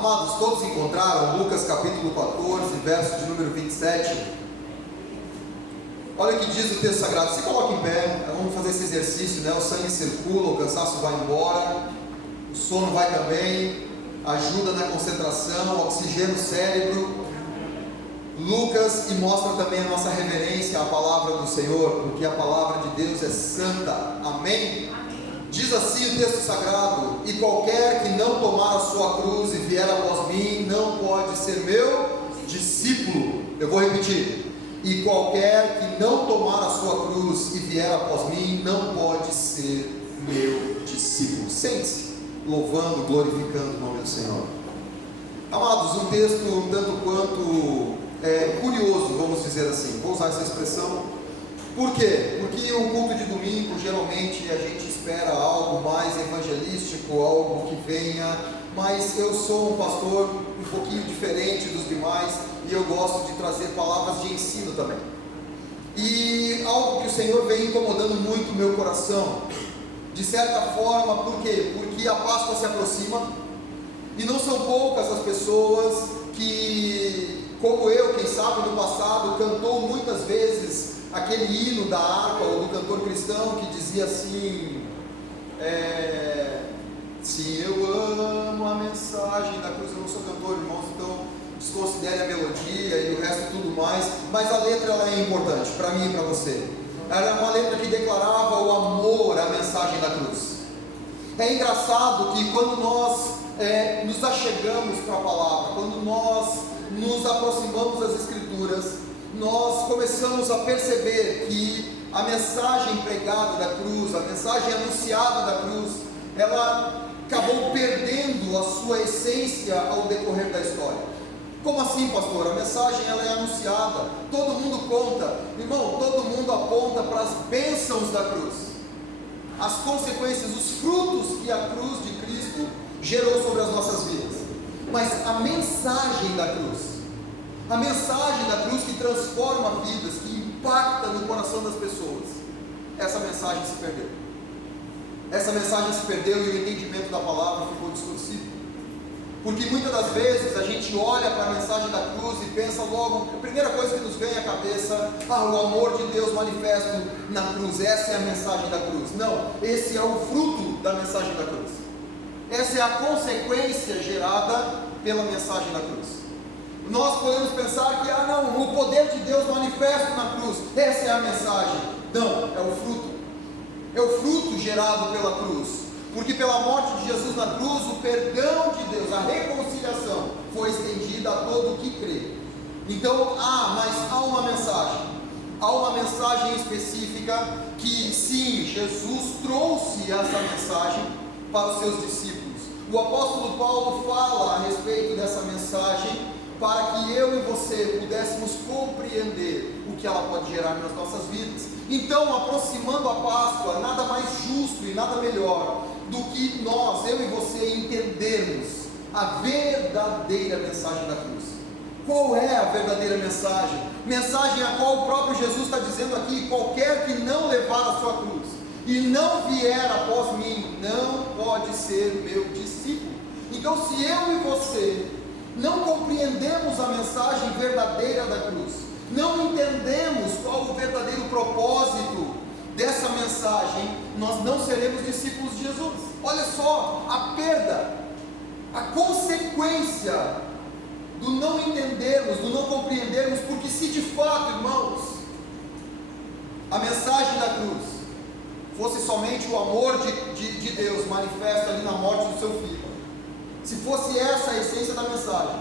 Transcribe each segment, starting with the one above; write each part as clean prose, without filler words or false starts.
Amados, todos encontraram Lucas capítulo 14, verso de número 27? Olha o que diz o texto sagrado. Se coloca em pé, vamos fazer esse exercício, né? O sangue circula, o cansaço vai embora, o sono vai também, ajuda na concentração, oxigena o cérebro. Lucas, e mostra também a nossa reverência à palavra do Senhor, porque a palavra de Deus é santa. Amém? Diz assim o texto sagrado: e qualquer que não tomar a sua cruz e vier após mim, não pode ser meu discípulo. Eu vou repetir: e qualquer que não tomar a sua cruz e vier após mim, não pode ser meu discípulo. Sente-se, louvando, glorificando o nome do Senhor. Amados, um texto um tanto quanto curioso, vamos dizer assim, vou usar essa expressão. Por quê? Porque o culto de domingo, geralmente a gente espera algo mais evangelístico, algo que venha, mas eu sou um pastor um pouquinho diferente dos demais, e eu gosto de trazer palavras de ensino também. E algo que o Senhor vem incomodando muito o meu coração, de certa forma. Por quê? Porque a Páscoa se aproxima, e não são poucas as pessoas que, como eu, quem sabe no passado, cantou muitas vezes aquele hino da harpa ou do cantor cristão que dizia assim: se eu amo a mensagem da cruz. Eu não sou cantor, irmãos, então desconsidere a melodia e o resto tudo mais, mas a letra ela é importante para mim e para você. Era uma letra que declarava o amor à mensagem da cruz. É engraçado que quando nós nos achegamos para a palavra, quando nós nos aproximamos das Escrituras, nós começamos a perceber que a mensagem pregada da cruz, a mensagem anunciada da cruz, ela acabou perdendo a sua essência ao decorrer da história. Como assim, pastor? A mensagem ela é anunciada, todo mundo conta, irmão, todo mundo aponta para as bênçãos da cruz, as consequências, os frutos que a cruz de Cristo gerou sobre as nossas vidas. Mas a mensagem da cruz, a mensagem da cruz que transforma vidas, que impacta no coração das pessoas, essa mensagem se perdeu. Essa mensagem se perdeu e o entendimento da palavra ficou distorcido. Porque muitas das vezes a gente olha para a mensagem da cruz e pensa logo, a primeira coisa que nos vem à cabeça: o amor de Deus manifesto na cruz. Essa é a mensagem da cruz. Não, esse é o fruto da mensagem da cruz. Essa é a consequência gerada pela mensagem da cruz. Nós podemos pensar que, não, o poder de Deus manifesto na cruz, essa é a mensagem. Não, é o fruto. É o fruto gerado pela cruz. Porque pela morte de Jesus na cruz, o perdão de Deus, a reconciliação, foi estendida a todo o que crê. Então, mas há uma mensagem. Há uma mensagem específica que, sim, Jesus trouxe essa mensagem para os seus discípulos. O apóstolo Paulo fala a respeito dessa mensagem para que eu e você pudéssemos compreender o que ela pode gerar nas nossas vidas. Então, aproximando a Páscoa, nada mais justo e nada melhor do que nós, eu e você, entendermos a verdadeira mensagem da cruz. Qual é a verdadeira mensagem? Mensagem a qual o próprio Jesus está dizendo aqui: qualquer que não levar a sua cruz e não vier após mim, não pode ser meu discípulo. Então, se eu e você não compreendemos a mensagem verdadeira da cruz, não entendemos qual o verdadeiro propósito dessa mensagem, nós não seremos discípulos de Jesus. Olha só a perda, a consequência do não entendermos, do não compreendermos. Porque se de fato, irmãos, a mensagem da cruz fosse somente o amor de Deus manifesto ali na morte do seu Filho, se fosse essa a essência da mensagem,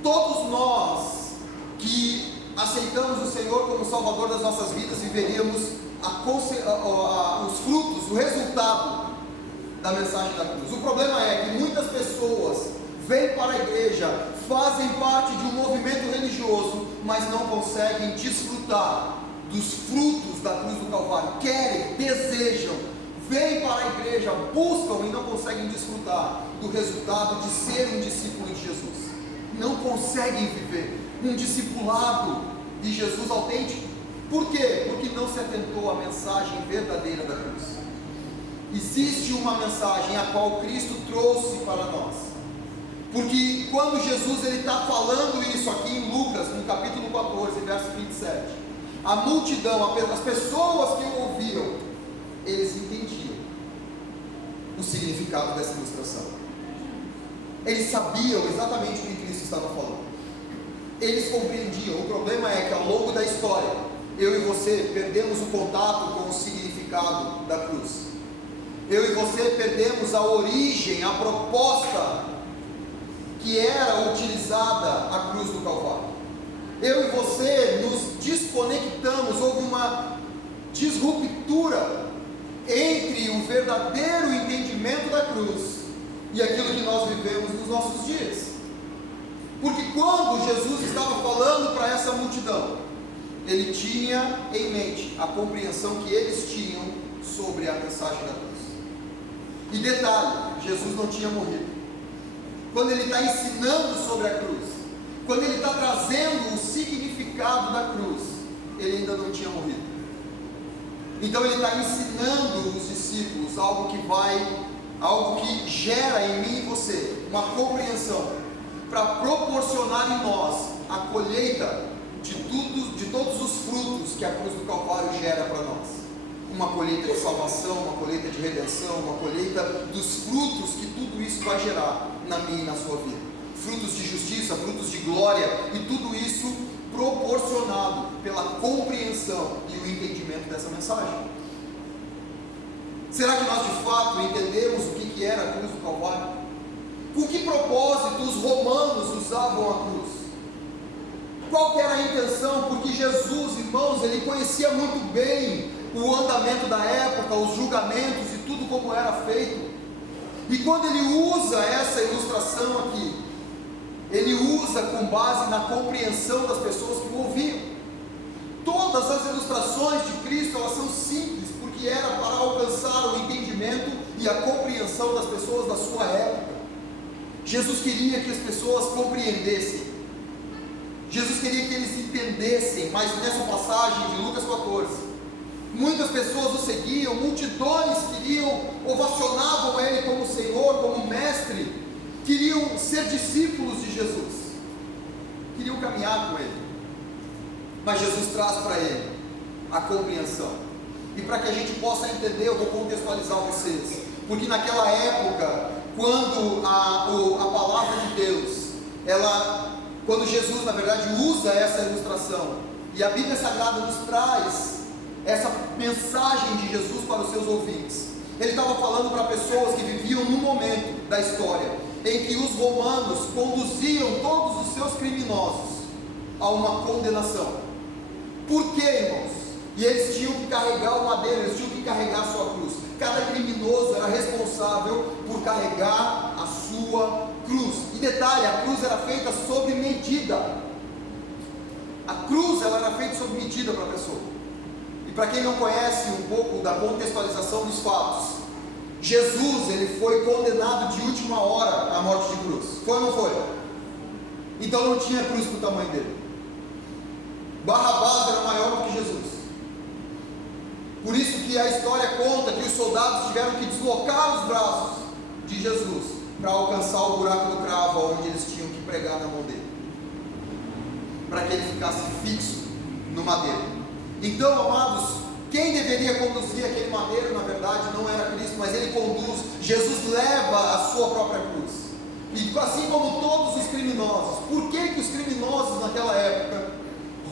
todos nós que aceitamos o Senhor como Salvador das nossas vidas viveríamos os frutos, o resultado da mensagem da cruz. O problema é que muitas pessoas vêm para a igreja, fazem parte de um movimento religioso, mas não conseguem desfrutar dos frutos da cruz do Calvário. Querem, desejam, vêm para a igreja, buscam e não conseguem desfrutar do resultado de ser um discípulo de Jesus. Não conseguem viver um discipulado de Jesus autêntico. Por quê? Porque não se atentou à mensagem verdadeira da cruz. Existe uma mensagem a qual Cristo trouxe para nós. Porque quando Jesus está falando isso aqui em Lucas, no capítulo 14, verso 27, a multidão, as pessoas que o ouviam, eles entendiam o significado dessa ilustração. Eles sabiam exatamente o que Cristo estava falando. Eles compreendiam. O problema é que ao longo da história, eu e você perdemos o contato com o significado da cruz. Eu e você perdemos a origem, a proposta que era utilizada a cruz do Calvário. Eu e você nos desconectamos, houve uma disruptura entre o verdadeiro entendimento da cruz e aquilo que nós vivemos nos nossos dias. Porque quando Jesus estava falando para essa multidão, ele tinha em mente a compreensão que eles tinham sobre a mensagem da cruz. E detalhe, Jesus não tinha morrido. Quando ele está ensinando sobre a cruz, quando ele está trazendo o significado da cruz, ele ainda não tinha morrido. Então ele está ensinando os discípulos algo que gera em mim e você uma compreensão, para proporcionar em nós a colheita de todos os frutos que a cruz do Calvário gera para nós. Uma colheita de salvação, uma colheita de redenção, uma colheita dos frutos que tudo isso vai gerar na minha e na sua vida. Frutos de justiça, frutos de glória, e tudo isso proporcionado pela compreensão e o entendimento dessa mensagem. Será que nós de fato entendemos o que era a cruz do Calvário? Com que propósito os romanos usavam a cruz? Qual que era a intenção? Porque Jesus, irmãos, ele conhecia muito bem o andamento da época, os julgamentos e tudo como era feito. E quando ele usa essa ilustração aqui, ele usa com base na compreensão das pessoas que o ouviam. Todas as ilustrações de Cristo, elas são simples, porque era para alcançar o entendimento e a compreensão das pessoas da sua época. Jesus queria que as pessoas compreendessem. Jesus queria que eles entendessem. Mas nessa passagem de Lucas 14, muitas pessoas o seguiam, multidões ovacionavam ele como Senhor, como Mestre, queriam ser discípulos de Jesus, queriam caminhar com ele. Mas Jesus traz para ele a compreensão. E para que a gente possa entender, eu vou contextualizar vocês. Porque naquela época, quando a palavra de Deus, quando Jesus na verdade usa essa ilustração, e a Bíblia Sagrada nos traz essa mensagem de Jesus para os seus ouvintes, ele estava falando para pessoas que viviam no momento da história em que os romanos conduziam todos os seus criminosos a uma condenação. Por quê, irmãos? E eles tinham que carregar o madeiro, eles tinham que carregar a sua cruz. Cada criminoso era responsável por carregar a sua cruz. E detalhe, a cruz era feita sob medida. A cruz ela era feita sob medida para a pessoa. E para quem não conhece um pouco da contextualização dos fatos, Jesus ele foi condenado de última hora à morte de cruz. Foi ou não foi? Então não tinha cruz para o tamanho dele. Barrabás era maior do que Jesus. Por isso que a história conta que os soldados tiveram que deslocar os braços de Jesus para alcançar o buraco do cravo onde eles tinham que pregar na mão dele, para que ele ficasse fixo no madeiro. Então, amados, quem deveria conduzir aquele madeiro, na verdade, não era Cristo, mas ele conduz. Jesus leva a sua própria cruz. E assim como todos os criminosos. Por que os criminosos naquela época,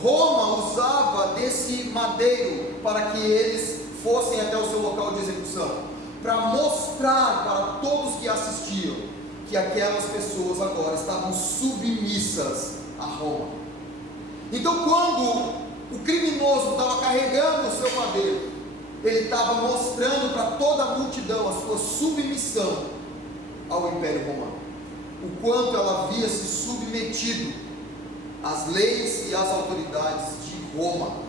Roma usava desse madeiro para que eles fossem até o seu local de execução? Para mostrar para todos que assistiam que aquelas pessoas agora estavam submissas a Roma. Então, quando o criminoso estava carregando o seu madeiro, ele estava mostrando para toda a multidão a sua submissão ao Império Romano, o quanto ela havia se submetido às leis e às autoridades de Roma.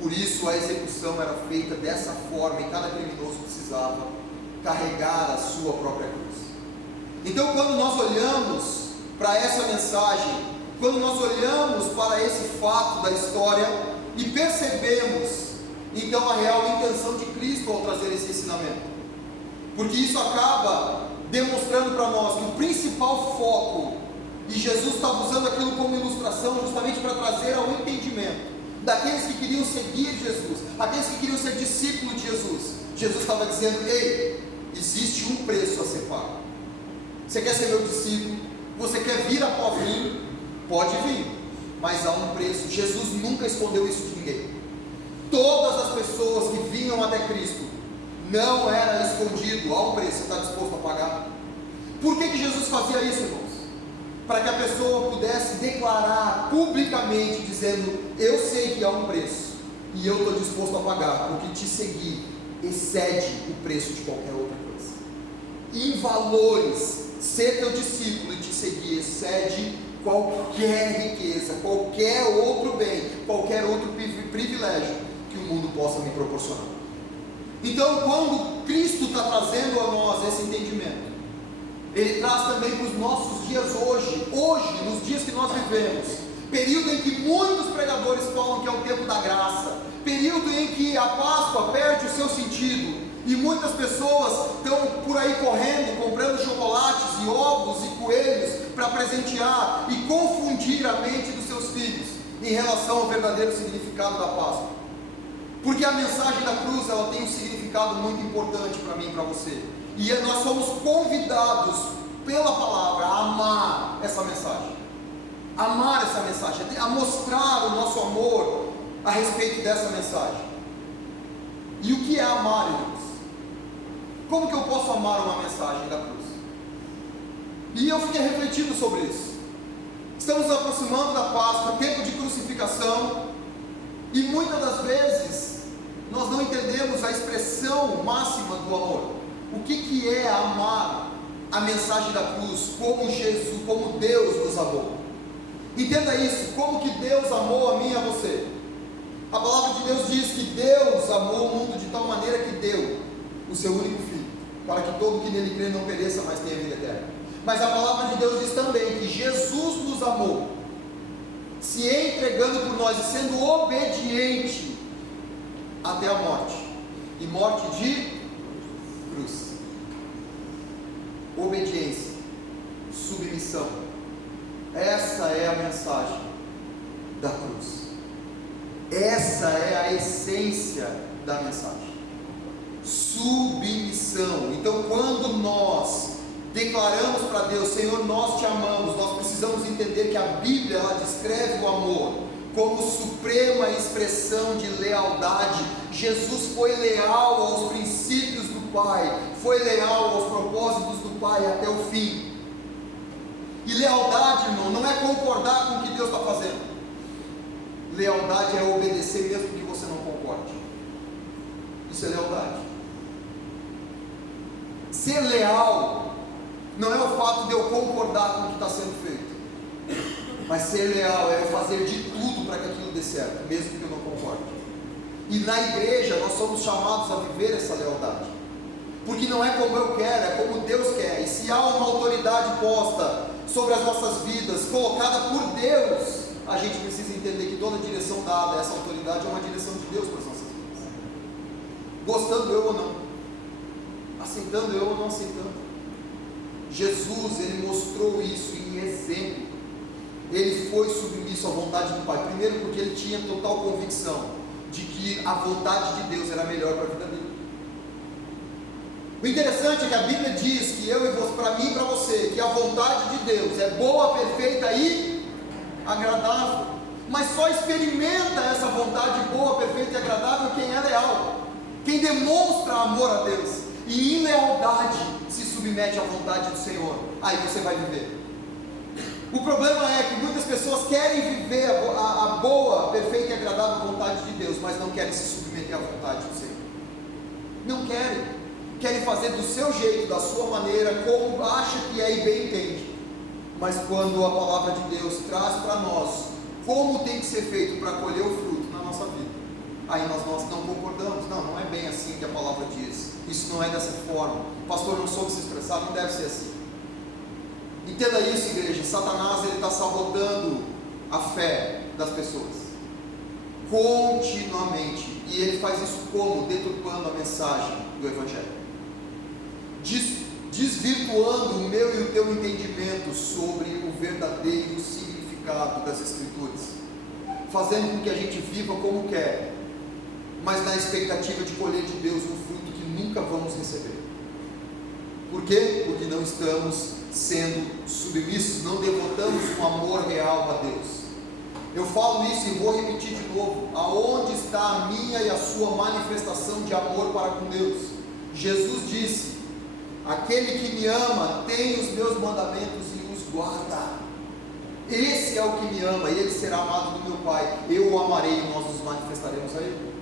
Por isso a execução era feita dessa forma, e cada criminoso precisava carregar a sua própria cruz. Então, quando nós olhamos para essa mensagem, quando nós olhamos para esse fato da história e percebemos então a real intenção de Cristo ao trazer esse ensinamento, porque isso acaba demonstrando para nós que o principal foco, e Jesus estava usando aquilo como ilustração justamente para trazer ao entendimento daqueles que queriam seguir Jesus, aqueles que queriam ser discípulos de Jesus. Jesus estava dizendo: ei, existe um preço a ser pago. Você quer ser meu discípulo? Você quer vir após mim? Pode vir, mas há um preço. Jesus nunca escondeu isso de ninguém. Todas as pessoas que vinham até Cristo, não era escondido, há um preço. Você está disposto a pagar? Por que Jesus fazia isso, irmãos? Para que a pessoa pudesse declarar publicamente, dizendo: eu sei que há um preço, e eu estou disposto a pagar, porque te seguir excede o preço de qualquer outra coisa. Em valores, ser teu discípulo e te seguir excede qualquer riqueza, qualquer outro bem, qualquer outro privilégio que o mundo possa me proporcionar. Então, quando Cristo está trazendo a nós esse entendimento, Ele traz também para os nossos dias hoje, nos dias que nós vivemos, período em que muitos pregadores falam que é o tempo da graça, período em que a Páscoa perde o seu sentido, e muitas pessoas estão por aí correndo, comprando chocolates e ovos e coelhos para presentear e confundir a mente dos seus filhos em relação ao verdadeiro significado da Páscoa. Porque a mensagem da cruz, ela tem um significado muito importante para mim e para você. E nós somos convidados pela palavra a amar essa mensagem, a mostrar o nosso amor a respeito dessa mensagem. E o que é amar, irmãos? Como que eu posso amar uma mensagem da cruz? E eu fiquei refletindo sobre isso. Estamos nos aproximando da Páscoa, tempo de crucificação, e muitas das vezes nós não entendemos a expressão máxima do amor. O que é amar a mensagem da cruz, como Jesus, como Deus nos amou? Entenda isso, como que Deus amou a mim e a você. A palavra de Deus diz que Deus amou o mundo de tal maneira que deu o seu único Filho, para que todo que nele crê não pereça, mas tenha vida eterna. Mas a palavra de Deus diz também que Jesus nos amou, se entregando por nós e sendo obediente até a morte, e morte de cruz. Obediência, submissão, essa é a mensagem da cruz, essa é a essência da mensagem, submissão. Então, quando nós declaramos para Deus: Senhor, nós te amamos, nós precisamos entender que a Bíblia, ela descreve o amor como suprema expressão de lealdade. Jesus foi leal aos princípios do Pai, foi leal aos propósitos do Pai até o fim. E lealdade, irmão, não é concordar com o que Deus está fazendo. Lealdade é obedecer mesmo que você não concorde. Isso é lealdade. Ser leal não é o fato de eu concordar com o que está sendo feito, mas ser leal é fazer de tudo para que aquilo dê certo, mesmo que eu não concorde. E na igreja nós somos chamados a viver essa lealdade, porque não é como eu quero, é como Deus quer. E se há uma autoridade posta sobre as nossas vidas, colocada por Deus, a gente precisa entender que toda direção dada a essa autoridade é uma direção de Deus para as nossas vidas, gostando eu ou não, aceitando eu ou não aceitando. Jesus, ele mostrou isso em exemplo. Ele foi submisso à vontade do Pai, primeiro porque ele tinha total convicção de que a vontade de Deus era melhor para a vida dele. O interessante é que a Bíblia diz que para mim e para você, que a vontade de Deus é boa, perfeita e agradável. Mas só experimenta essa vontade boa, perfeita e agradável quem é leal, quem demonstra amor a Deus e em lealdade se submete à vontade do Senhor. Aí você vai viver. O problema é que muitas pessoas querem viver a boa, perfeita e agradável vontade de Deus, mas não querem se submeter à vontade do Senhor. Não querem fazer do seu jeito, da sua maneira, como acha que é e bem entende. Mas quando a palavra de Deus traz para nós como tem que ser feito para colher o fruto na nossa vida, aí nós não concordamos. Não é bem assim que a palavra diz, isso não é dessa forma, o pastor não soube se expressar, não deve ser assim. Entenda isso, igreja. Satanás, ele está sabotando a fé das pessoas continuamente, e ele faz isso como? Deturpando a mensagem do Evangelho, desvirtuando o meu e o teu entendimento sobre o verdadeiro significado das Escrituras, fazendo com que a gente viva como quer, mas na expectativa de colher de Deus um fruto que nunca vamos receber. Por quê? Porque não estamos sendo submissos, não devotamos um amor real a Deus. Eu falo isso e vou repetir de novo: aonde está a minha e a sua manifestação de amor para com Deus? Jesus disse: aquele que me ama tem os meus mandamentos e os guarda. Esse é o que me ama, e ele será amado do meu Pai. Eu o amarei e nós nos manifestaremos a ele.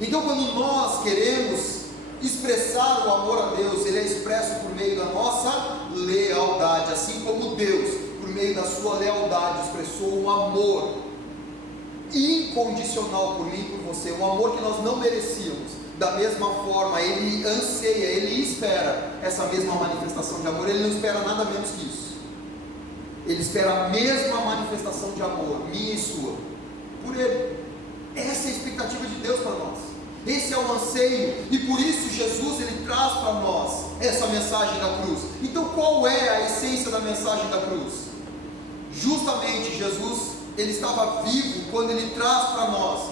Então, quando nós queremos expressar o amor a Deus, ele é expresso por meio da nossa lealdade, assim como Deus, por meio da sua lealdade, expressou um amor incondicional por mim e por você, um amor que nós não merecíamos. Da mesma forma, ele anseia, ele espera essa mesma manifestação de amor. Ele não espera nada menos que isso. Ele espera a mesma manifestação de amor, minha e sua, por ele. Essa é a expectativa de Deus para nós. Esse é o anseio, e por isso Jesus ele traz para nós essa mensagem da cruz. Então, qual é a essência da mensagem da cruz? Justamente Jesus, ele estava vivo quando ele traz para nós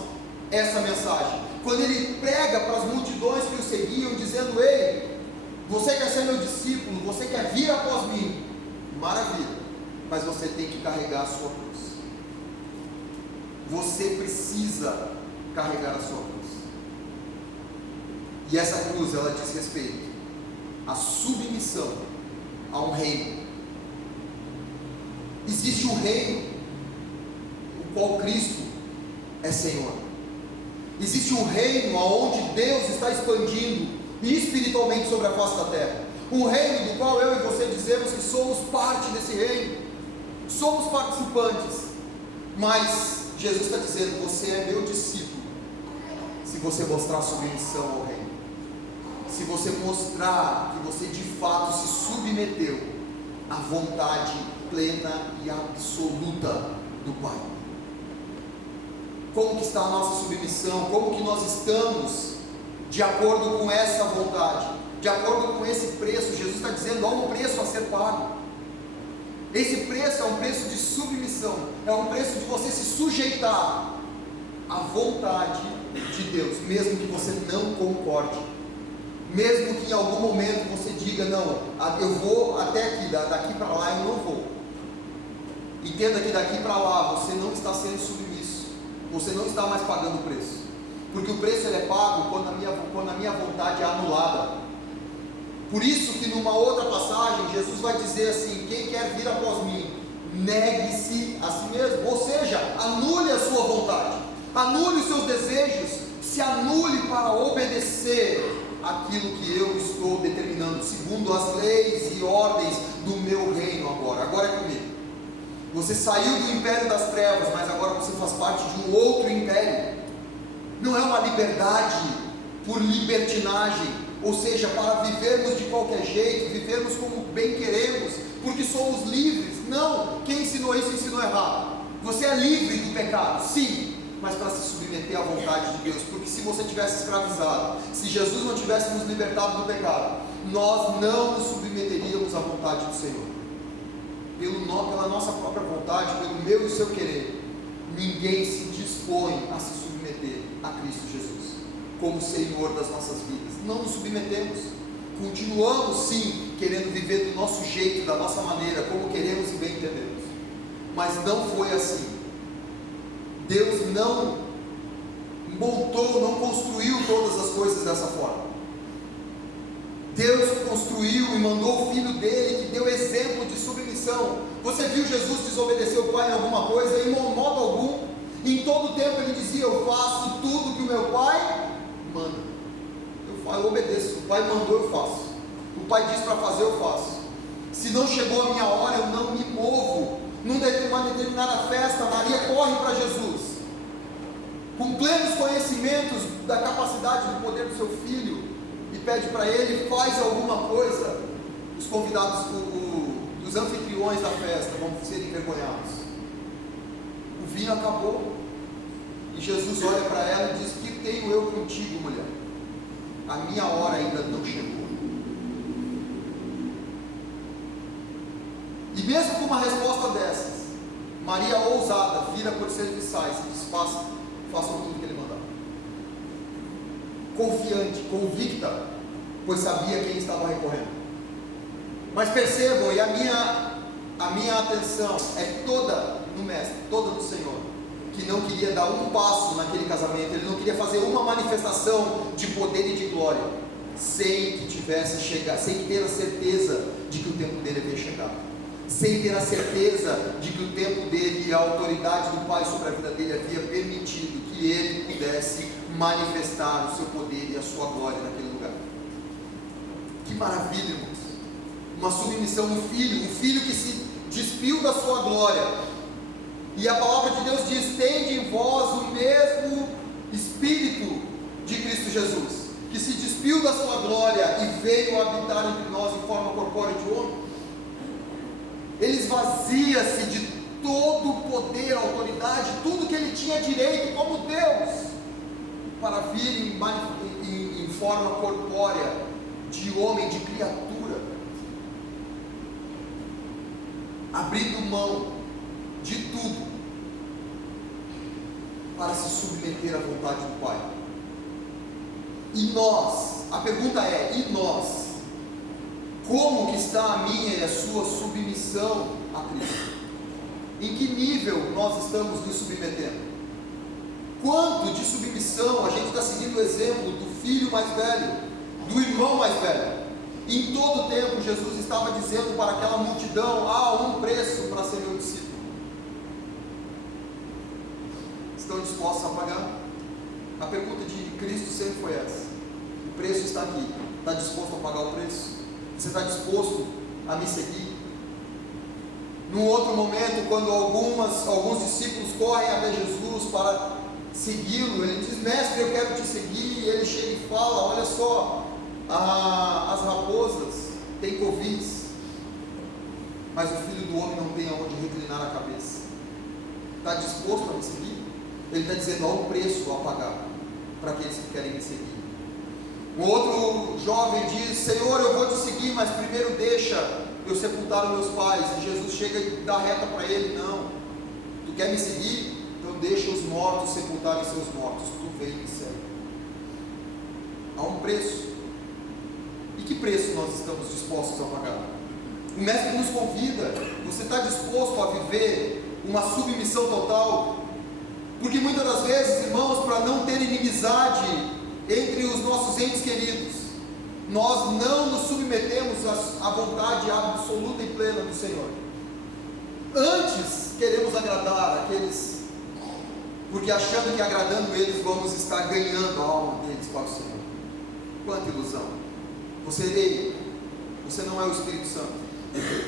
essa mensagem, quando ele prega para as multidões que o seguiam, dizendo: ei, você quer ser meu discípulo, você quer vir após mim, maravilha, mas você tem que carregar a sua cruz. Você precisa carregar a sua cruz. E essa cruz, ela diz respeito à submissão a um reino. Existe um reino, o qual Cristo é Senhor. Existe um reino onde Deus está expandindo espiritualmente sobre a face da terra. Um reino do qual eu e você dizemos que somos parte desse reino. Somos participantes. Mas Jesus está dizendo: você é meu discípulo se você mostrar submissão ao reino. Se você mostrar que você de fato se submeteu à vontade plena e absoluta do Pai. Como que está a nossa submissão? Como que nós estamos de acordo com essa vontade? De acordo com esse preço? Jesus está dizendo: há um preço a ser pago. Esse preço é um preço de submissão, é um preço de você se sujeitar à vontade de Deus, mesmo que você não concorde, mesmo que em algum momento você diga: não, eu vou até aqui, daqui para lá eu não vou. Entenda que daqui para lá você não está sendo submisso, você não está mais pagando o preço, porque o preço ele é pago quando a minha vontade é anulada. Por isso que numa outra passagem Jesus vai dizer assim: quem quer vir após mim, negue-se a si mesmo, ou seja, anule a sua vontade, anule os seus desejos, se anule para obedecer aquilo que eu estou determinando, segundo as leis e ordens do meu reino. Agora é comigo. Você saiu do império das trevas, mas agora você faz parte de um outro império. Não é uma liberdade por libertinagem, ou seja, para vivermos de qualquer jeito, vivermos como bem queremos, porque somos livres. Não, quem ensinou isso ensinou errado. Você é livre do pecado, sim, mas para se submeter à vontade de Deus, porque se você tivesse escravizado, se Jesus não tivesse nos libertado do pecado, nós não nos submeteríamos à vontade do Senhor. Pela nossa própria vontade, pelo meu e o seu querer, ninguém se dispõe a se submeter a Cristo Jesus como Senhor das nossas vidas. Não nos submetemos, continuamos sim querendo viver do nosso jeito, da nossa maneira, como queremos e bem entendemos, mas não foi assim. Deus não montou, não construiu todas as coisas dessa forma. Deus construiu e mandou o Filho dele, que deu exemplo de submissão. Você viu Jesus desobedecer o Pai em alguma coisa? Em modo algum. Em todo tempo ele dizia: eu faço tudo que o meu Pai manda. Eu obedeço, o Pai mandou, eu faço. O Pai diz para fazer, eu faço. Se não chegou a minha hora, eu não me movo. Numa determinada festa, Maria corre para Jesus, com plenos conhecimentos da capacidade, do poder do seu filho, e pede para ele: faz alguma coisa. Os convidados, os anfitriões da festa vão ser envergonhados. O vinho acabou, e Jesus olha para ela e diz: que tenho eu contigo, mulher? A minha hora ainda não chegou. E mesmo com uma resposta dessas, Maria, ousada, vira por serviçais e diz: façam tudo que ele mandar. Confiante, convicta, pois sabia quem estava recorrendo. Mas percebam, e a minha atenção é toda no Mestre, toda no Senhor, que não queria dar um passo naquele casamento, ele não queria fazer uma manifestação de poder e de glória, sem que tivesse chegado, sem ter a certeza de que o tempo dele havia chegado, sem ter a certeza de que o tempo dele e a autoridade do Pai sobre a vida dele havia permitido que ele pudesse manifestar o seu poder e a sua glória naquele lugar. Que maravilha, irmãos! Uma submissão no Filho, um Filho que se despiu da sua glória. E a palavra de Deus diz: tende em vós o mesmo Espírito de Cristo Jesus, que se despiu da sua glória e veio habitar entre nós em forma corpórea de homem. Ele esvazia-se de todo o poder, autoridade, tudo que ele tinha direito como Deus, para vir em forma corpórea de homem, de criatura, abrindo mão de tudo para se submeter à vontade do Pai. E nós, a pergunta é: e nós? Como que está a minha e a sua submissão a Cristo? Em que nível nós estamos nos submetendo? Quanto de submissão a gente está seguindo o exemplo do filho mais velho, do irmão mais velho? Em todo o tempo Jesus estava dizendo para aquela multidão: há um preço para ser meu discípulo. Estão dispostos a pagar? A pergunta de Cristo sempre foi essa: o preço está aqui, está disposto a pagar o preço? Você está disposto a me seguir? Num outro momento, quando alguns discípulos correm até Jesus para segui-lo, ele diz: mestre, eu quero te seguir. E ele chega e fala: olha só, as raposas têm covis, mas o Filho do Homem não tem aonde reclinar a cabeça. Está disposto a me seguir? Ele está dizendo: há um preço a pagar para aqueles que querem me seguir. Um outro jovem diz: Senhor, eu vou te seguir, mas primeiro deixa eu sepultar os meus pais. E Jesus chega e dá reta para ele: não, tu quer me seguir? Então deixa os mortos sepultarem seus mortos, tu vem e me segue. Há um preço. E que preço nós estamos dispostos a pagar? O Mestre nos convida: você está disposto a viver uma submissão total? Porque muitas das vezes, irmãos, para não ter inimizade entre os nossos entes queridos, nós não nos submetemos à vontade absoluta e plena do Senhor. Antes queremos agradar aqueles, porque achando que agradando eles vamos estar ganhando a alma deles para o Senhor. Quanta ilusão! Você não é o Espírito Santo.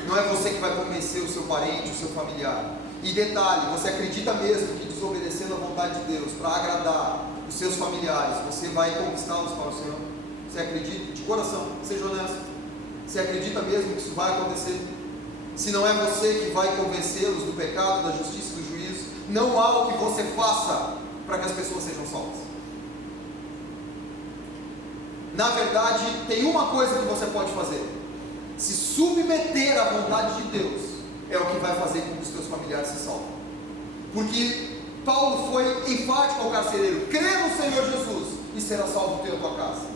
Não é você que vai convencer o seu parente, o seu familiar. E detalhe, você acredita mesmo que desobedecendo a vontade de Deus para agradar os seus familiares, você vai conquistá-los para o Senhor? Você acredita? De coração, seja honesto. Você acredita mesmo que isso vai acontecer? Se não é você que vai convencê-los do pecado, da justiça e do juízo, não há o que você faça para que as pessoas sejam salvas. Na verdade, tem uma coisa que você pode fazer: se submeter à vontade de Deus é o que vai fazer com que os teus familiares se salvem. Porque Paulo foi enfático ao carcereiro: crê no Senhor Jesus e será salvo tu e a tua casa.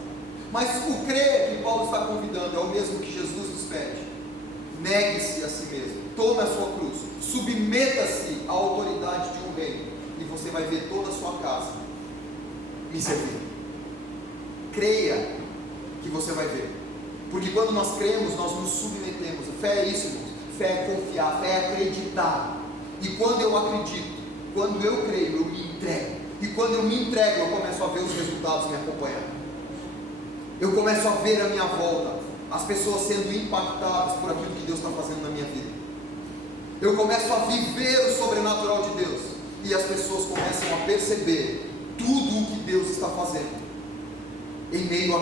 Mas o crer que Paulo está convidando é o mesmo que Jesus nos pede: negue-se a si mesmo, tome a sua cruz, submeta-se à autoridade de um rei, e você vai ver toda a sua casa me servir. Creia que você vai ver, porque quando nós cremos, nós nos submetemos. Fé é isso, irmãos. Fé é confiar, fé é acreditar. E quando eu acredito, quando eu creio, eu me entrego. E quando eu me entrego, eu começo a ver os resultados me acompanhando. Eu começo a ver à minha volta as pessoas sendo impactadas por aquilo que Deus está fazendo na minha vida. Eu começo a viver o sobrenatural de Deus, e as pessoas começam a perceber tudo o que Deus está fazendo em meio à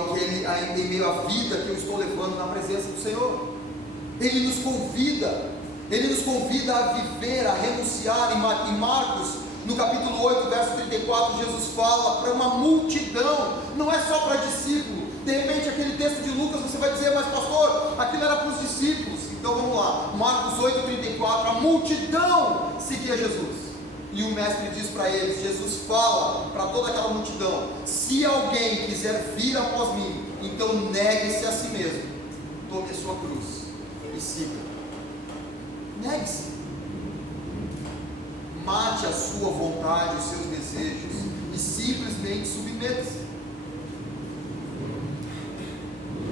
vida que eu estou levando na presença do Senhor. Ele nos convida a viver, a renunciar. Em Marcos, no capítulo 8, verso 34, Jesus fala para uma multidão, não é só para discípulo. De repente aquele texto de Lucas você vai dizer: mas pastor, aquilo era para os discípulos. Então vamos lá, Marcos 8,34, a multidão seguia Jesus. E o mestre diz para eles, Jesus fala para toda aquela multidão: se alguém quiser vir após mim, então negue-se a si mesmo, tome a sua cruz e siga. Negue-se. Mate a sua vontade, os seus desejos, e simplesmente submeta-se.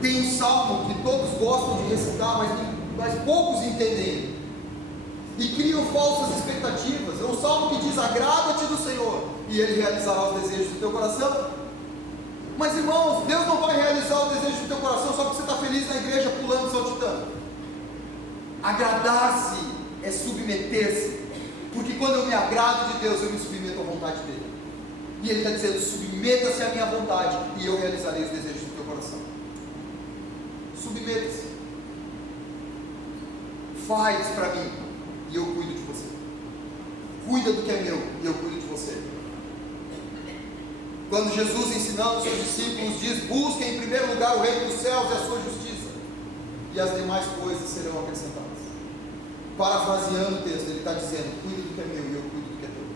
Tem um salmo que todos gostam de recitar, mas poucos entendem. E criam falsas expectativas. É um salmo que diz: agrada-te do Senhor, e Ele realizará os desejos do teu coração. Mas irmãos, Deus não vai realizar o desejo do teu coração só porque você está feliz na igreja, pulando, saltitando. Agradar-se é submeter-se. Porque quando eu me agrado de Deus, eu me submeto à vontade dEle. E Ele está dizendo: submeta-se à minha vontade, e eu realizarei os desejos do teu coração. Submeta-se. Faz para mim, e eu cuido de você. Cuida do que é meu, e eu cuido de você. Quando Jesus, ensinando os seus discípulos, diz: busquem em primeiro lugar o reino dos céus e a sua justiça, e as demais coisas serão acrescentadas. Parafraseando o texto, ele está dizendo: cuida do que é meu e eu cuido do que é teu.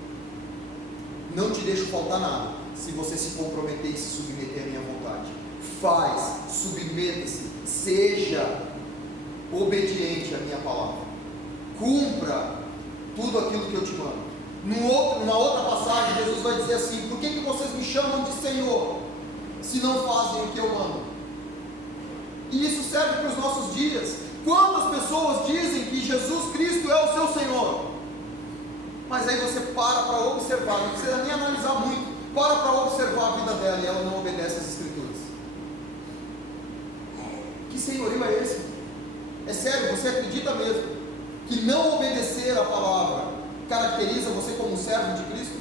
Não te deixo faltar nada, se você se comprometer e se submeter à minha vontade. Faz, submeta-se, seja obediente à minha palavra. Cumpra tudo aquilo que eu te mando. Numa outra passagem, Jesus vai dizer assim: por que vocês me chamam de Senhor, se não fazem o que eu mando? E isso serve para os nossos dias. Quantas pessoas dizem que Jesus Cristo é o seu Senhor? Mas aí você para observar, não precisa nem analisar muito, para observar a vida dela, e ela não obedece às Escrituras. Que senhorio é esse? É sério, você acredita mesmo que não obedecer a palavra caracteriza você como um servo de Cristo?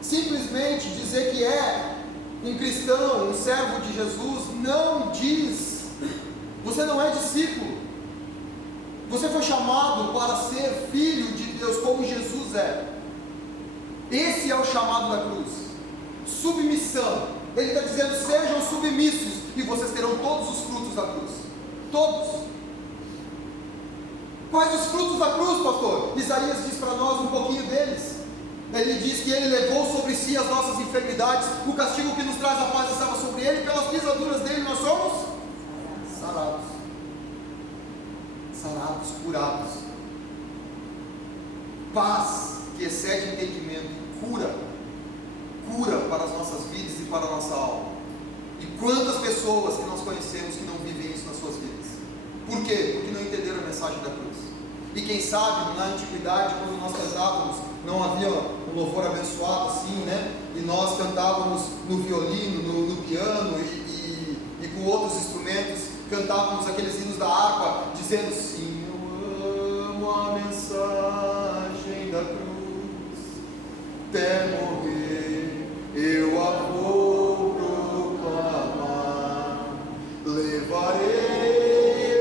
Simplesmente dizer que é um cristão, um servo de Jesus, não diz. Você não é discípulo. Você foi chamado para ser filho de Deus, como Jesus é. Esse é o chamado da cruz. Submissão. Ele está dizendo: sejam submissos, e vocês terão todos os frutos da cruz. Todos. Quais os frutos da cruz, pastor? Isaías diz para nós um pouquinho deles. Ele diz que Ele levou sobre si as nossas enfermidades, o castigo que nos traz a paz estava sobre Ele, e pelas pisaduras dele nós somos sarados. Sarados, curados. Paz que excede entendimento, cura para as nossas vidas e para a nossa alma. E quantas pessoas que nós conhecemos que não vivem isso nas suas vidas? Por quê? Porque não entenderam a mensagem da cruz. E quem sabe, na antiguidade, quando nós cantávamos, não havia um louvor abençoado assim, né? E nós cantávamos no violino, no piano e com outros instrumentos, cantávamos aqueles hinos da harpa, dizendo: sim, eu amo a mensagem da cruz, até morrer eu a vou proclamar, levarei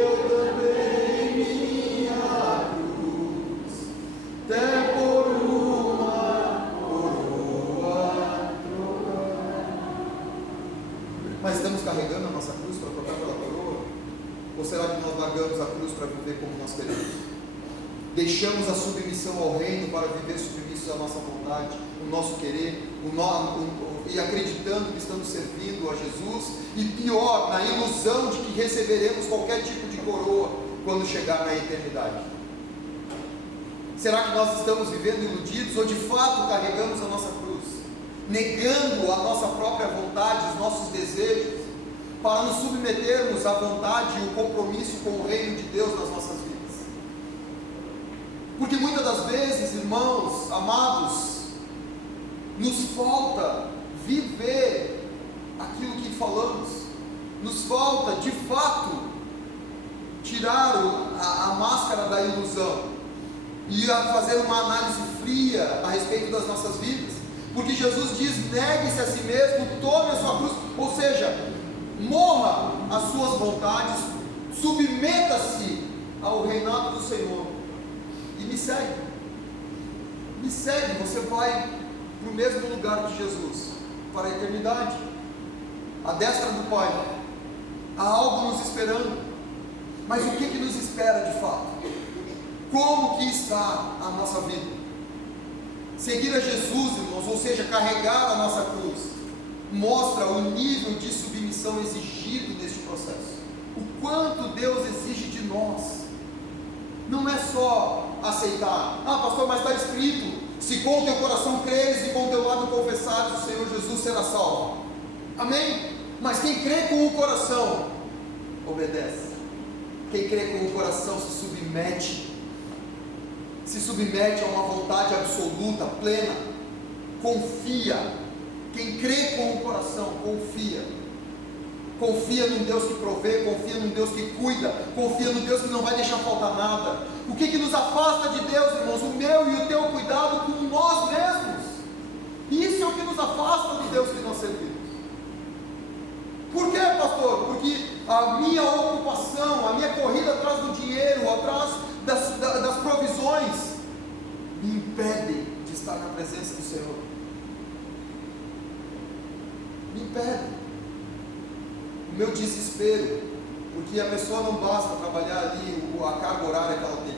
eu também minha cruz, até por uma coroa trocar. Mas estamos carregando a nossa cruz para trocar pela coroa? Ou será que nós largamos a cruz para viver como nós queremos? Deixamos a submissão ao reino para viver submissos à nossa vontade, o nosso querer, e acreditando que estamos servindo a Jesus, e pior, na ilusão de que receberemos qualquer tipo de coroa quando chegar na eternidade. Será que nós estamos vivendo iludidos, ou de fato carregamos a nossa cruz, negando a nossa própria vontade, os nossos desejos, para nos submetermos à vontade e o compromisso com o reino de Deus nas nossas vidas? Porque muitas das vezes, irmãos, amados, nos falta viver aquilo que falamos, nos falta de fato tirar a máscara da ilusão e fazer uma análise fria a respeito das nossas vidas, porque Jesus diz: negue-se a si mesmo, tome a sua cruz, ou seja, morra às suas vontades, submeta-se ao reinado do Senhor e me segue. Me segue, você vai para o mesmo lugar de Jesus, para a eternidade, à destra do Pai. Há algo nos esperando, mas o que nos espera de fato? Como que está a nossa vida? Seguir a Jesus, irmãos, ou seja, carregar a nossa cruz, mostra o nível de submissão exigido neste processo. O quanto Deus exige de nós. Não é só aceitar. Ah, pastor, mas está escrito: se com o teu coração creres e com o teu lado confessares o Senhor Jesus, será salvo. Amém? Mas quem crê com o coração, obedece. Quem crê com o coração se submete a uma vontade absoluta, plena, confia. Quem crê com o coração, confia num Deus que provê, confia num Deus que cuida, confia num Deus que não vai deixar faltar nada. O que nos afasta de Deus, irmãos? O meu e o teu cuidado com nós mesmos. Isso é o que nos afasta do Deus que nós servimos. Por quê, pastor? Porque a minha ocupação, a minha corrida atrás do dinheiro, atrás das provisões, me impedem de estar na presença do Senhor. Me impedem. O meu desespero, porque a pessoa não basta trabalhar ali a carga horária que ela tem,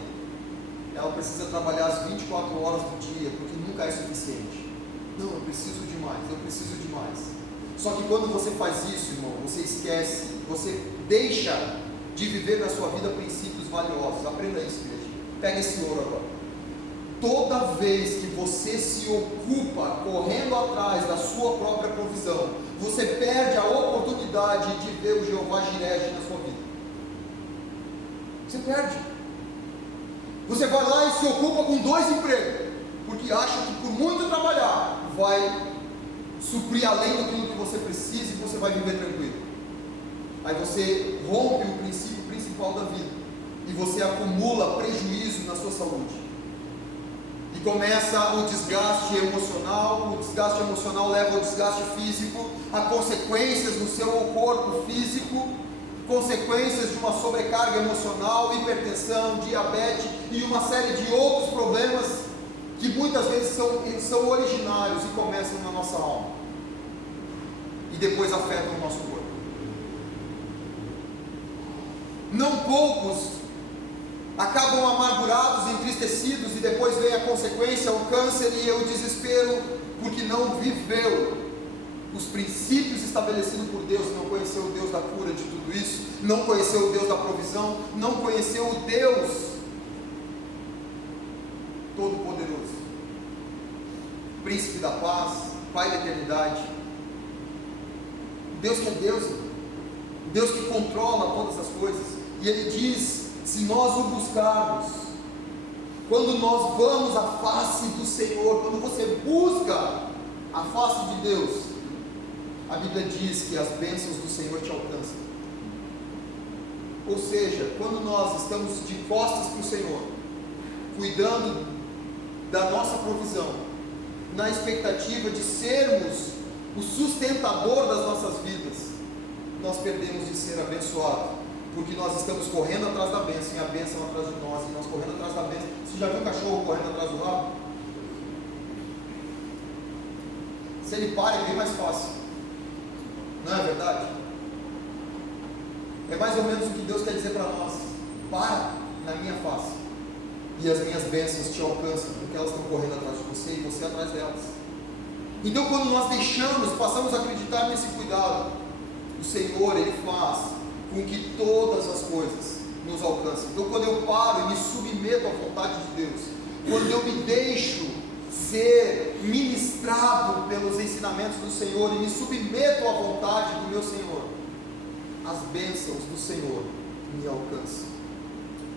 ela precisa trabalhar as 24 horas do dia, porque nunca é suficiente. Não, eu preciso de mais. Só que quando você faz isso, irmão, você esquece, você deixa de viver na sua vida princípios valiosos. Aprenda isso, igreja. Pega esse ouro agora. Toda vez que você se ocupa correndo atrás da sua própria provisão, você perde a oportunidade de ver o Jeová Jireh na sua vida. Você perde. Você vai lá e se ocupa com 2 empregos, porque acha que por muito trabalhar vai suprir além daquilo que você precisa e você vai viver tranquilo. Aí você rompe o princípio principal da vida e você acumula prejuízo na sua saúde. E começa o desgaste emocional leva ao desgaste físico, a consequências no seu corpo físico, consequências de uma sobrecarga emocional, hipertensão, diabetes e uma série de outros problemas que muitas vezes são originários e começam na nossa alma e depois afetam o nosso corpo. Não poucos acabam amargurados, entristecidos, e depois vem a consequência, o câncer e o desespero, porque não viveu os princípios estabelecidos por Deus, não conheceu o Deus da cura de tudo isso, não conheceu o Deus da provisão, não conheceu o Deus Todo-Poderoso, Príncipe da Paz, Pai da Eternidade, Deus que é Deus, Deus que controla todas as coisas. E Ele diz: se nós o buscarmos, quando nós vamos à face do Senhor, quando você busca a face de Deus, a Bíblia diz que as bênçãos do Senhor te alcançam. Ou seja, quando nós estamos de costas para o Senhor, cuidando da nossa provisão, na expectativa de sermos o sustentador das nossas vidas, nós perdemos de ser abençoados, porque nós estamos correndo atrás da bênção, e a bênção atrás de nós, e nós correndo atrás da bênção. Você já viu um cachorro correndo atrás do rabo? Se ele para, é bem mais fácil, não é verdade? É mais ou menos o que Deus quer dizer para nós: para na minha face, e as minhas bênçãos te alcançam, porque elas estão correndo atrás de você e você atrás delas. Então, quando nós passamos a acreditar nesse cuidado, o Senhor, Ele faz com que todas as coisas nos alcancem. Então, quando eu paro e me submeto à vontade de Deus, quando eu me deixo ser ministrado pelos ensinamentos do Senhor e me submeto à vontade do meu Senhor, as bênçãos do Senhor me alcançam.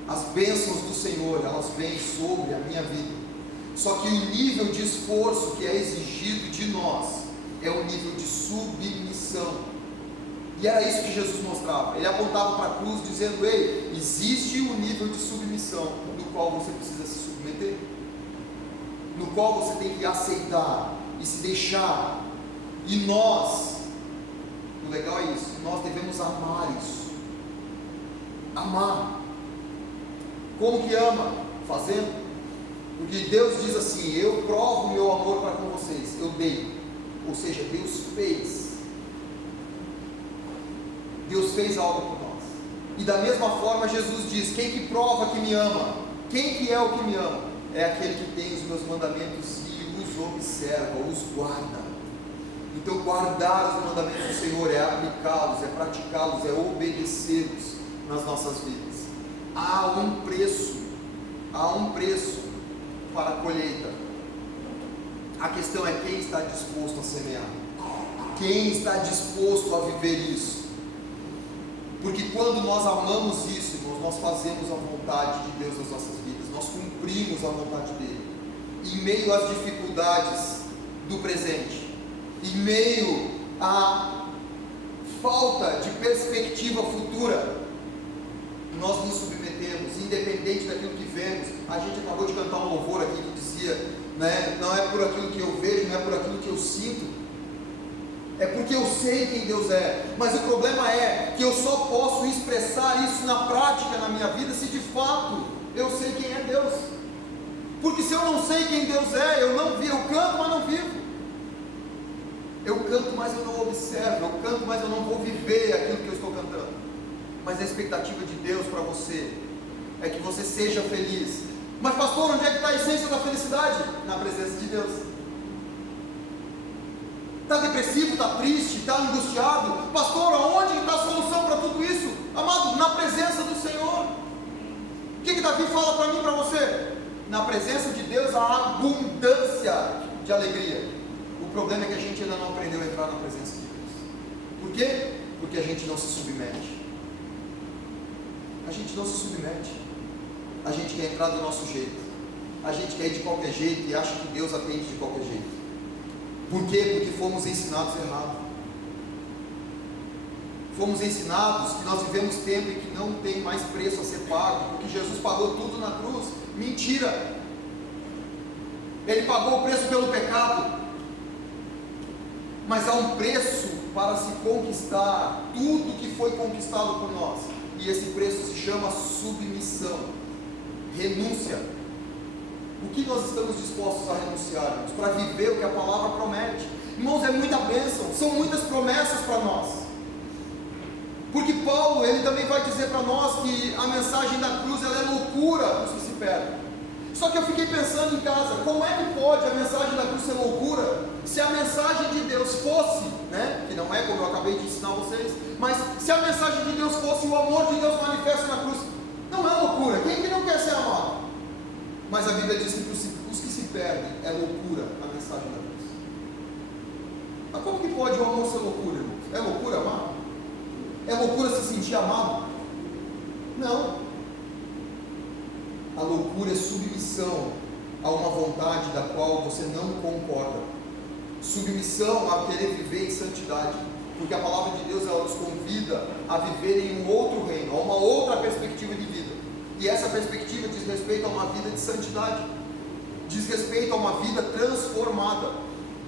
As bênçãos do Senhor, elas vêm sobre a minha vida. Só que o nível de esforço que é exigido de nós é o nível de submissão. E era isso que Jesus mostrava. Ele apontava para a cruz dizendo: ei, existe um nível de submissão no qual você precisa se submeter, no qual você tem que aceitar e se deixar. E nós, o legal é isso, nós devemos amar isso. Amar. Como que ama? Fazendo. Porque Deus diz assim: eu provo o meu amor para com vocês, eu dei. Ou seja, Deus fez algo por nós. E da mesma forma Jesus diz: quem que prova que me ama? Quem que é o que me ama? É aquele que tem os meus mandamentos e os observa, os guarda. Então guardar os mandamentos do Senhor é aplicá-los, é praticá-los, é obedecê-los nas nossas vidas. Há um preço para a colheita. A questão é quem está disposto a semear, quem está disposto a viver isso. Porque quando nós amamos isso, irmãos, nós fazemos a vontade de Deus nas nossas vidas, nós cumprimos a vontade dele, em meio às dificuldades do presente, em meio à falta de perspectiva futura, nós nos submetemos, independente daquilo que vemos. A gente acabou de cantar um louvor aqui que dizia, né, não é por aquilo que eu vejo, não é por aquilo que eu sinto, é porque eu sei quem Deus é. Mas o problema é que eu só posso expressar isso na prática, na minha vida, se de fato eu sei quem é Deus. Porque se eu não sei quem Deus é, eu canto, mas não vivo. Eu canto, mas eu não observo. Eu canto, mas eu não vou viver aquilo que eu estou cantando. Mas a expectativa de Deus para você é que você seja feliz. Mas pastor, onde é que está a essência da felicidade? Na presença de Deus. Está depressivo, está triste, está angustiado? Pastor, aonde está a solução para tudo isso? Amado, na presença do Senhor. O que Davi fala para mim e para você? Na presença de Deus há abundância de alegria. O problema é que a gente ainda não aprendeu a entrar na presença de Deus. Por quê? Porque a gente não se submete. A gente não se submete. A gente quer entrar do nosso jeito. A gente quer ir de qualquer jeito e acha que Deus atende de qualquer jeito. Por quê? Porque fomos ensinados errado. Fomos ensinados que nós vivemos tempo em que não tem mais preço a ser pago, porque Jesus pagou tudo na cruz. Mentira! Ele pagou o preço pelo pecado. Mas há um preço para se conquistar tudo que foi conquistado por nós. E esse preço se chama submissão, renúncia. O que nós estamos dispostos a renunciar, irmãos, para viver o que a palavra promete? Irmãos, é muita bênção, são muitas promessas para nós. Porque Paulo, ele também vai dizer para nós que a mensagem da cruz, ela é loucura dos que se perdem. Só que eu fiquei pensando em casa, como é que pode a mensagem da cruz ser loucura, se a mensagem de Deus fosse, né, que não é como eu acabei de ensinar vocês, mas se a mensagem de Deus fosse o amor de Deus manifesto na cruz, não é loucura. Quem que não quer ser amado? Mas a Bíblia diz que para os que se perdem é loucura a mensagem da cruz. Mas como que pode o amor ser loucura, irmãos? É loucura amar? É loucura se sentir amado? Não. A loucura é submissão a uma vontade da qual você não concorda. Submissão a querer viver em santidade. Porque a palavra de Deus, ela nos convida a viver em um outro reino, a uma outra perspectiva de vida. E essa perspectiva diz respeito a uma vida de santidade, diz respeito a uma vida transformada,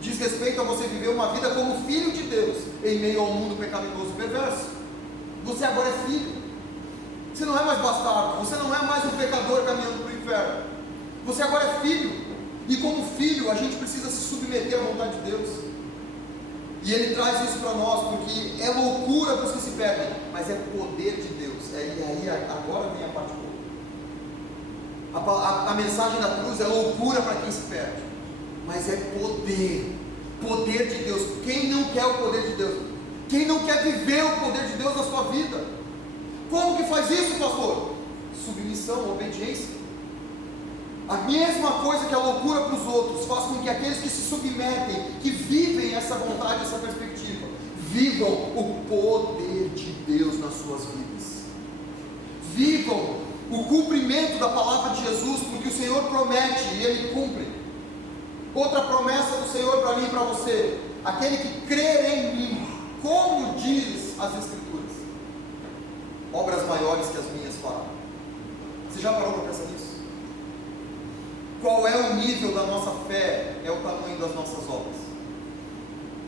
diz respeito a você viver uma vida como filho de Deus, em meio ao mundo pecaminoso e perverso. Você agora é filho, você não é mais bastardo, você não é mais um pecador caminhando para o inferno, você agora é filho, e como filho a gente precisa se submeter à vontade de Deus, e Ele traz isso para nós, porque é loucura para os que se perdem, mas é poder de Deus. E aí agora vem a parte boa. A mensagem da cruz é loucura para quem se perde, mas é poder de Deus. Quem não quer o poder de Deus? Quem não quer viver o poder de Deus na sua vida? Como que faz isso, pastor? Submissão, obediência. A mesma coisa que a loucura para os outros faz com que aqueles que se submetem, que vivem essa vontade, essa perspectiva, vivam o poder de Deus nas suas vidas. Vivam o cumprimento da palavra de Jesus, porque o Senhor promete e Ele cumpre. Outra promessa do Senhor para mim e para você: aquele que crer em mim, como diz as Escrituras, obras maiores que as minhas fará. Você já parou para pensar nisso? Qual é o nível da nossa fé? É o tamanho das nossas obras.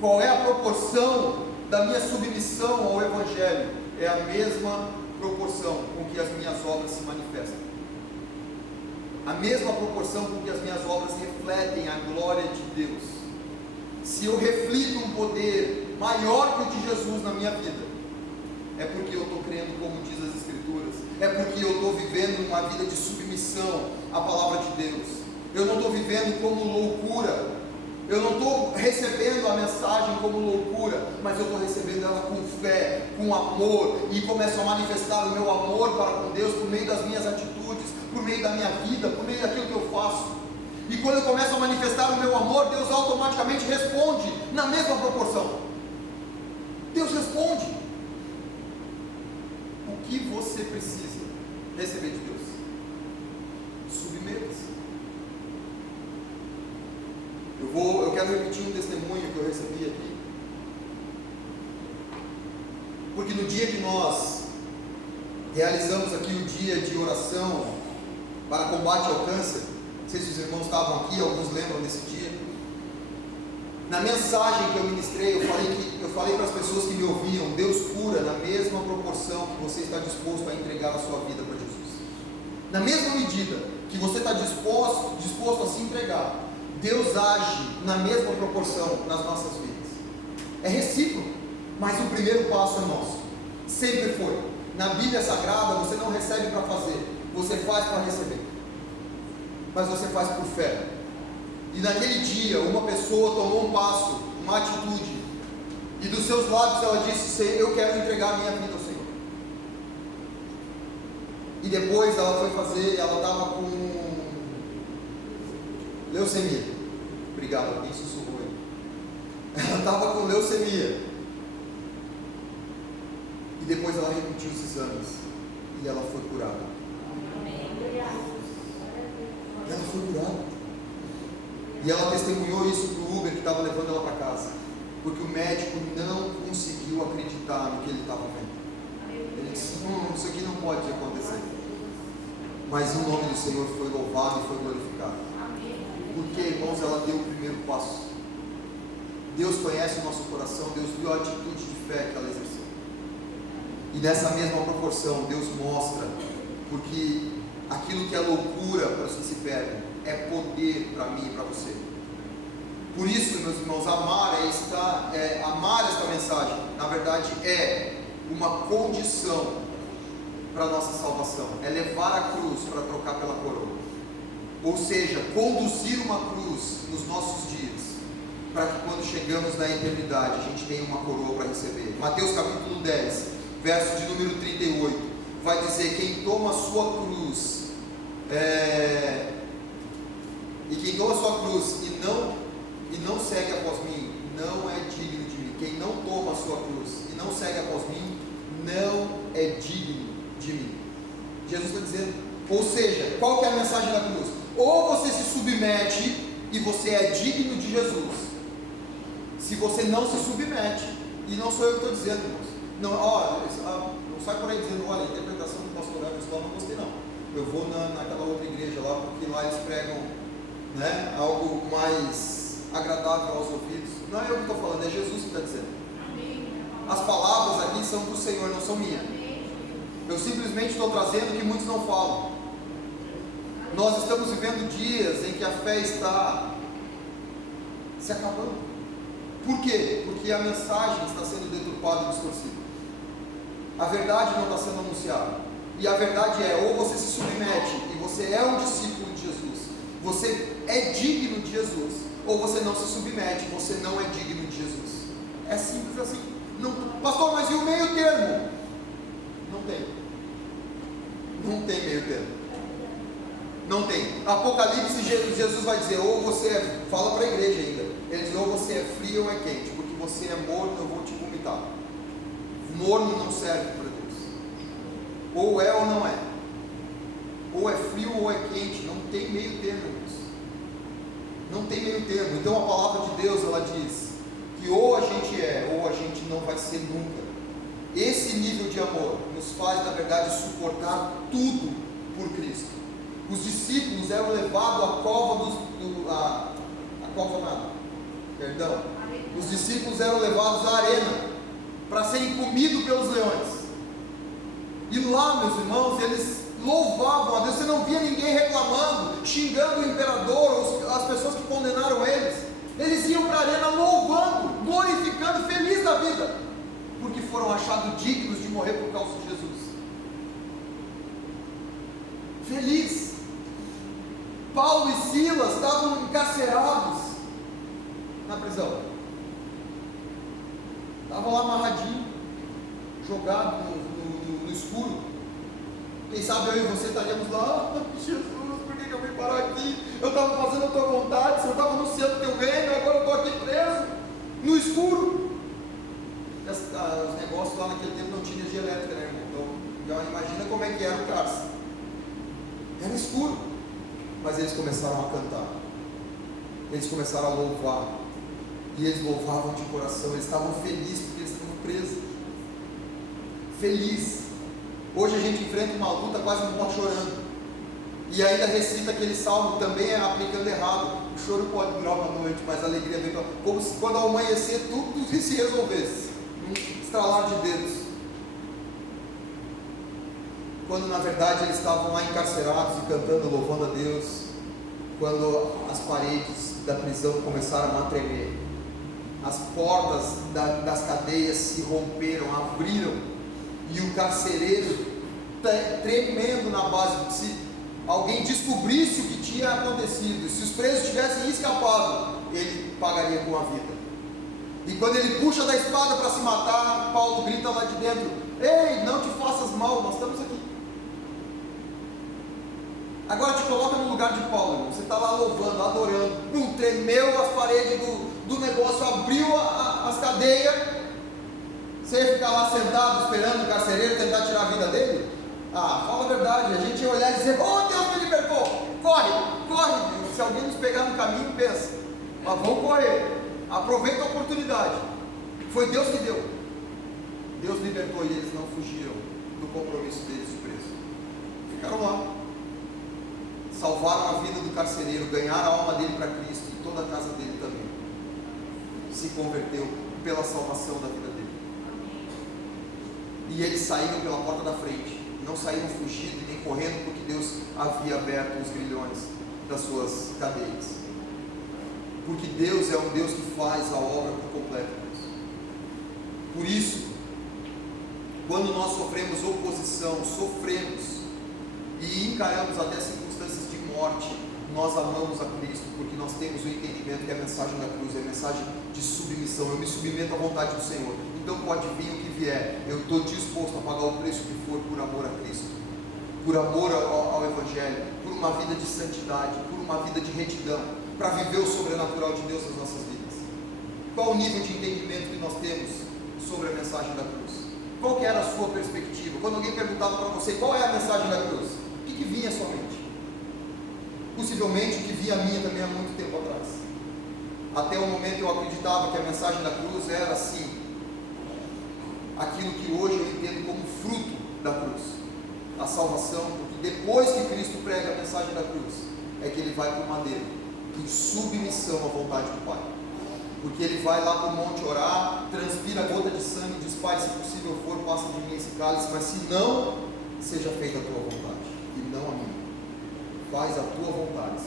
Qual é a proporção da minha submissão ao Evangelho? É a mesma proporção com que as minhas obras se manifestam. A mesma proporção com que as minhas obras refletem a glória de Deus. Se eu reflito um poder maior que o de Jesus na minha vida, é porque eu estou crendo como diz as Escrituras, é porque eu estou vivendo uma vida de submissão à palavra de Deus. Eu não estou vivendo como loucura, eu não estou recebendo a mensagem como loucura, mas eu estou recebendo ela com fé, com amor, e começo a manifestar o meu amor para com Deus por meio das minhas atitudes, por meio da minha vida, por meio daquilo que eu faço. E quando eu começo a manifestar o meu amor, Deus automaticamente responde na mesma proporção. Deus responde. O que você precisa receber de Deus? Submeta-se. Eu quero repetir um testemunho que eu recebi aqui. Porque no dia que nós realizamos aqui o dia de oração para combate ao câncer, não sei se os irmãos estavam aqui, alguns lembram desse dia. Na mensagem que eu ministrei, eu falei para as pessoas que me ouviam: Deus cura na mesma proporção que você está disposto a entregar a sua vida para Jesus. Na mesma medida que você está disposto a se entregar, Deus age na mesma proporção nas nossas vidas. É recíproco, mas o primeiro passo é nosso. Sempre foi. Na Bíblia Sagrada você não recebe para fazer, você faz para receber. Mas você faz por fé. E naquele dia, uma pessoa tomou um passo, uma atitude, e dos seus lábios ela disse: eu quero entregar a minha vida ao Senhor. E depois ela foi fazer, ela estava com leucemia. Obrigado, alguém sussurrou aí. Ela estava com leucemia. E depois ela repetiu os exames, e ela foi curada. Ela foi curada. E ela testemunhou isso para o Uber que estava levando ela para casa, porque o médico não conseguiu acreditar no que ele estava vendo. Ele disse: isso aqui não pode acontecer. Mas o nome do Senhor foi louvado e foi glorificado. Porque, irmãos, ela deu o primeiro passo. Deus conhece o nosso coração, Deus viu a atitude de fé que ela exerceu. E nessa mesma proporção, Deus mostra, porque aquilo que é loucura para os que se perdem é poder para mim e para você. Por isso, meus irmãos, amar esta mensagem, na verdade, é uma condição para a nossa salvação. É levar a cruz para trocar pela coroa. Ou seja, conduzir uma cruz nos nossos dias, para que quando chegamos na eternidade, a gente tenha uma coroa para receber. Mateus capítulo 10, verso de número 38, vai dizer: quem toma a sua cruz, e quem toma a sua cruz e não segue após mim, não é digno de mim. Quem não toma a sua cruz e não segue após mim, não é digno de mim. Jesus está dizendo. Ou seja, qual que é a mensagem da cruz? Ou você se submete e você é digno de Jesus. Se você não se submete, e não sou eu que estou dizendo, irmãos. Não sai por aí dizendo: olha, a interpretação do pastor Everson lá não gostei não. Eu vou naquela outra igreja lá, porque lá eles pregam, né, algo mais agradável aos ouvidos. Não é eu que estou falando, é Jesus que está dizendo. As palavras aqui são do Senhor, não são minhas. Eu simplesmente estou trazendo o que muitos não falam. Nós estamos vivendo dias em que a fé está se acabando. Por quê? Porque a mensagem está sendo deturpada e distorcida. A verdade não está sendo anunciada. E a verdade é: ou você se submete e você é um discípulo de Jesus, você é digno de Jesus, ou você não se submete, você não é digno de Jesus. É simples assim. Não, pastor, mas e o meio termo? Não tem. Não tem meio termo. Não tem. Apocalipse, Jesus vai dizer: ou você fala para a igreja ainda, ele diz: ou você é frio ou é quente, porque você é morno, eu vou te vomitar. Morno não serve para Deus. Ou é ou não é. Ou é frio ou é quente. Não tem meio termo, irmãos. Não tem meio termo. Então a palavra de Deus, ela diz que ou a gente é, ou a gente não vai ser nunca. Esse nível de amor nos faz, na verdade, suportar tudo por Cristo. Os discípulos eram levados à cova Os discípulos eram levados à arena para serem comidos pelos leões. E lá, meus irmãos, eles louvavam a Deus. Você não via ninguém reclamando, xingando o imperador, as pessoas que condenaram eles. Eles iam para a arena louvando, glorificando, feliz da vida, porque foram achados dignos de morrer por causa de Jesus. Feliz. Paulo e Silas estavam encarcerados na prisão. Estavam lá amarradinhos, jogados no escuro. Quem sabe eu e você estaríamos lá, Jesus, por que eu vim parar aqui? Eu estava fazendo a tua vontade, eu estava anunciando o teu reino, agora eu estou aqui preso, no escuro. Os negócios lá naquele tempo não tinha energia elétrica, né, irmão? Então, imagina como é que era o cárcere. Era escuro, mas eles começaram a cantar, eles começaram a louvar, e eles louvavam de coração, eles estavam felizes porque eles estavam presos. Feliz. Hoje a gente enfrenta uma luta, quase morre chorando, e ainda recita aquele salmo, também aplicando errado. O choro pode durar uma noite, mas a alegria vem como se quando ao amanhecer tudo se resolvesse, um estralar de dedos. Quando na verdade eles estavam lá encarcerados e cantando, louvando a Deus, quando as paredes da prisão começaram a tremer, as portas das cadeias se romperam, abriram, e o carcereiro tremendo na base, se alguém descobrisse o que tinha acontecido, se os presos tivessem escapado, ele pagaria com a vida. E quando ele puxa da espada para se matar, Paulo grita lá de dentro: ei, não te faças mal, nós estamos aqui. Agora te coloca no lugar de Paulo, irmão. Você está lá louvando, adorando, tremeu as paredes do negócio, abriu as cadeias. Você ia ficar lá sentado esperando o carcereiro tentar tirar a vida dele? Ah, fala a verdade. A gente ia olhar e dizer: oh, Deus me libertou, corre, corre. Se alguém nos pegar no caminho, pensa, mas vamos correr, aproveita a oportunidade. Foi Deus que deu. Deus libertou e eles não fugiram do compromisso deles de preso. Ficaram lá, salvaram a vida do carcereiro, ganharam a alma dele para Cristo, e toda a casa dele também se converteu pela salvação da vida dele. E eles saíram pela porta da frente, não saíram fugindo nem correndo, porque Deus havia aberto os grilhões das suas cadeias. Porque Deus é um Deus que faz a obra por completo. Por isso, quando nós sofremos oposição, sofremos e encaramos até circunstâncias de morte, nós amamos a Cristo, porque nós temos o entendimento que a mensagem da cruz é a mensagem de submissão. Eu me submeto à vontade do Senhor, então pode vir o que vier, eu estou disposto a pagar o preço que for por amor a Cristo, por amor ao Evangelho, por uma vida de santidade, por uma vida de retidão, para viver o sobrenatural de Deus nas nossas vidas. Qual o nível de entendimento que nós temos sobre a mensagem da cruz? Qual que era a sua perspectiva? Quando alguém perguntava para você qual é a mensagem da cruz, o que vinha à sua mente? Possivelmente o que vinha a minha também há muito tempo atrás. Até o momento eu acreditava que a mensagem da cruz era assim, aquilo que hoje eu entendo como fruto da cruz, a salvação, porque depois que Cristo prega a mensagem da cruz, é que ele vai para o madeiro, em submissão à vontade do Pai, porque ele vai lá para o monte orar, transpira a gota de sangue, diz: Pai, se possível for, passa de mim esse cálice, mas se não, seja feita a tua vontade, e não a minha. Faz a tua vontade.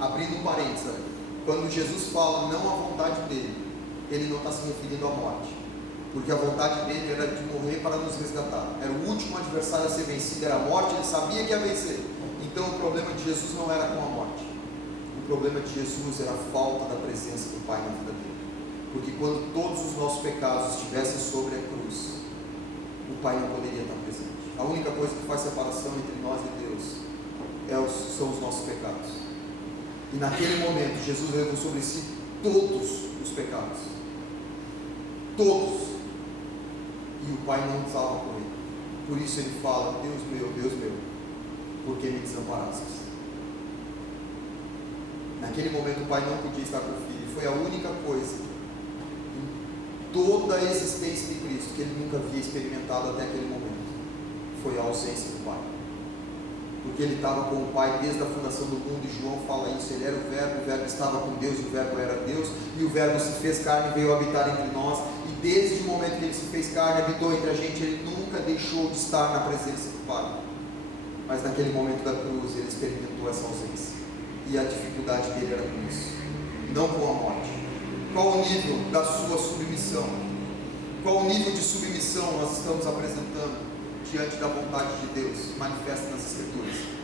Abrindo um parênteses ali, quando Jesus fala não à vontade dele, ele não está se referindo à morte, porque a vontade dele era de morrer para nos resgatar. Era o último adversário a ser vencido, era a morte. Ele sabia que ia vencer. Então o problema de Jesus não era com a morte, o problema de Jesus era a falta da presença do Pai na vida dele, porque quando todos os nossos pecados estivessem sobre a cruz, o Pai não poderia estar presente. A única coisa que faz separação entre nós e Deus são os nossos pecados. E naquele momento Jesus levou sobre si todos os pecados, todos, e o Pai não estava com ele. Por isso ele fala: Deus meu, por que me desamparaste? Naquele momento o Pai não podia estar com o Filho. Foi a única coisa em toda a existência de Cristo que ele nunca havia experimentado até aquele momento, foi a ausência do Pai, porque ele estava com o Pai desde a fundação do mundo. E João fala isso: ele era o Verbo estava com Deus, o Verbo era Deus, e o Verbo se fez carne e veio habitar entre nós. E desde o momento que ele se fez carne e habitou entre a gente, ele nunca deixou de estar na presença do Pai. Mas naquele momento da cruz ele experimentou essa ausência, e a dificuldade dele era com isso, não com a morte. Qual o nível da sua submissão? Qual o nível de submissão nós estamos apresentando diante da vontade de Deus manifesta nas Escrituras?